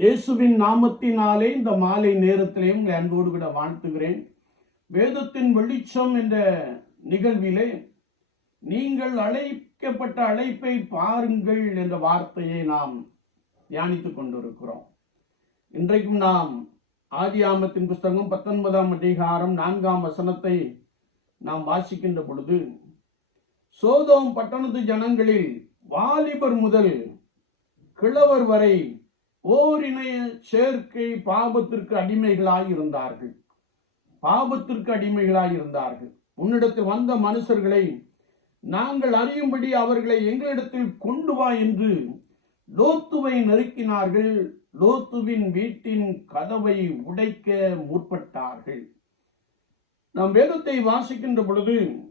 இயேசுவின் நாமத்தினாலே இந்த மாலை நேரத்திலே உங்களை அன்போடு கூட வாழ்த்துகிறேன். வேதத்தின் வெளிச்சம் என்ற நிகழ்விலே நீங்கள் அழைக்கப்பட்ட அழைப்பை பாருங்கள் என்ற வார்த்தையை நாம் தியானித்துக் கொண்டிருக்கிறோம். இன்றைக்கும் நாம் ஆதியாமத்தின் புஸ்தகம் பத்தொன்பதாம் அதிகாரம் நான்காம் வசனத்தை நாம் வாசிக்கின்ற பொழுது சோதோம் பட்டணத்து ஜனங்களில் வாலிபர் முதல் கிழவர் வரை ஓரிணைய சேர்க்கை பாபத்திற்கு அடிமைகளாய் இருந்தார்கள். பாபத்திற்கு அடிமைகளாய் இருந்தார்கள். உன்னிடத்து வந்த மனுஷர்களை நாங்கள் அறியும்படி அவர்களை எங்களிடத்தில் கொண்டு வா என்று லோத்துவை நெருக்கினார்கள். லோத்துவின் வீட்டின் கதவை உடைக்க முற்பட்டார்கள். நாம் வேதத்தை வாசிக்கின்ற பொழுது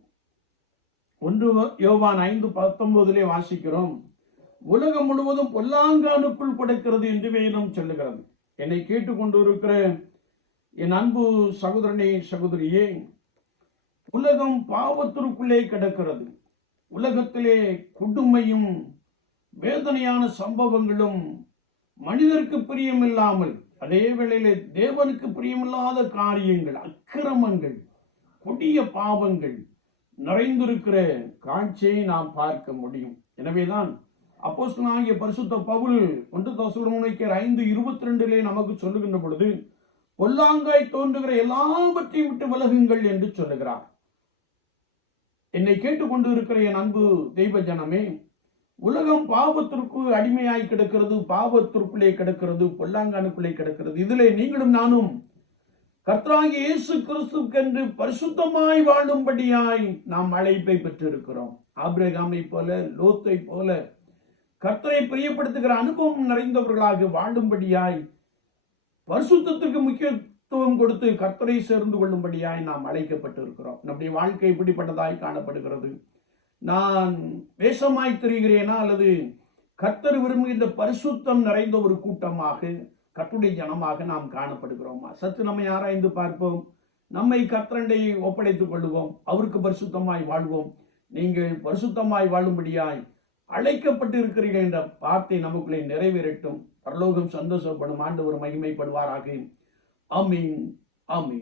ஒன்று யோவான் ஐந்து பத்தொன்பதிலே வாசிக்கிறோம். உலகம் முழுவதும் பொல்லாங்கானுக்குள் படைக்கிறது என்று வேதம் சொல்லுகிறது. என்னை கேட்டுக்கொண்டு இருக்கிற என் அன்பு சகோதரனே சகோதரியே உலகம் பாவத்திற்குள்ளே கிடக்கிறது. உலகத்திலே கொடுமையும் வேதனையான சம்பவங்களும் மனிதருக்கு பிரியமில்லாமல் அதே வேளையிலே தேவனுக்கு பிரியமில்லாத காரியங்கள் அக்கிரமங்கள் கொடிய பாவங்கள் நிறைந்திருக்கிற காட்சியை நாம் பார்க்க முடியும். எனவேதான் அப்போஸ்தலனாகிய பரிசுத்த பவுல் ஒன்று தோசலுமைக்கர் ஐந்து இருபத்தி ரெண்டிலே நமக்கு சொல்லுகின்ற பொழுது பொல்லாங்காய் தோன்றுகிற எல்லாவற்றையும் விட்டு விலகுங்கள் என்று சொல்லுகிறார். என்னை கேட்டுக்கொண்டு இருக்கிற என் அன்பு தெய்வ ஜனமே உலகம் பாவத்திற்கு அடிமையாய் கிடக்கிறது பாவத்திற்குள்ளே கிடக்கிறது பொல்லாங்கானுக்குள்ளே கிடக்கிறது. இதிலே நீங்களும் நானும் கர்த்தராகி இயேசு கிறிஸ்துக்கென்று பரிசுத்தமாய் வாழும்படியாய் நாம் அழைப்பை பெற்றிருக்கிறோம். ஆபிரகாமை போல லோத்தை போல கர்த்தரை பிரியப்படுத்துகிற அனுபவம் நிறைந்தவர்களாக வாழும்படியாய் பரிசுத்தத்திற்கு முக்கியத்துவம் கொடுத்து கர்த்தரை சேர்ந்து கொள்ளும்படியாய் நாம் அழைக்கப்பட்டிருக்கிறோம். நம்முடைய வாழ்க்கை இப்படிப்பட்டதாய் காணப்படுகிறது. நான் வேஷமாய் தெரிகிறேனா அல்லது கர்த்தர் விரும்புகின்ற பரிசுத்தம் நிறைந்த ஒரு கூட்டமாக கர்த்தருடைய ஜனமாக நாம் காணப்படுகிறோமா? சற்று நம்மை ஆராய்ந்து பார்ப்போம். நம்மை கர்த்தரண்டை ஒப்படைத்துக் கொள்வோம். அவருக்கு பரிசுத்தமாய் வாழ்வோம். நீங்கள் பரிசுத்தமாய் வாழும்படியாய் அழைக்கப்பட்டு இருக்கிறீர்கள் என்ற வார்த்தை நமக்குள்ளே நிறைவேறட்டும். பரலோகம் சந்தோஷப்படும் ஆண்டவர் மகிமைப்படுவாராக. அமீன் ஆமீன்.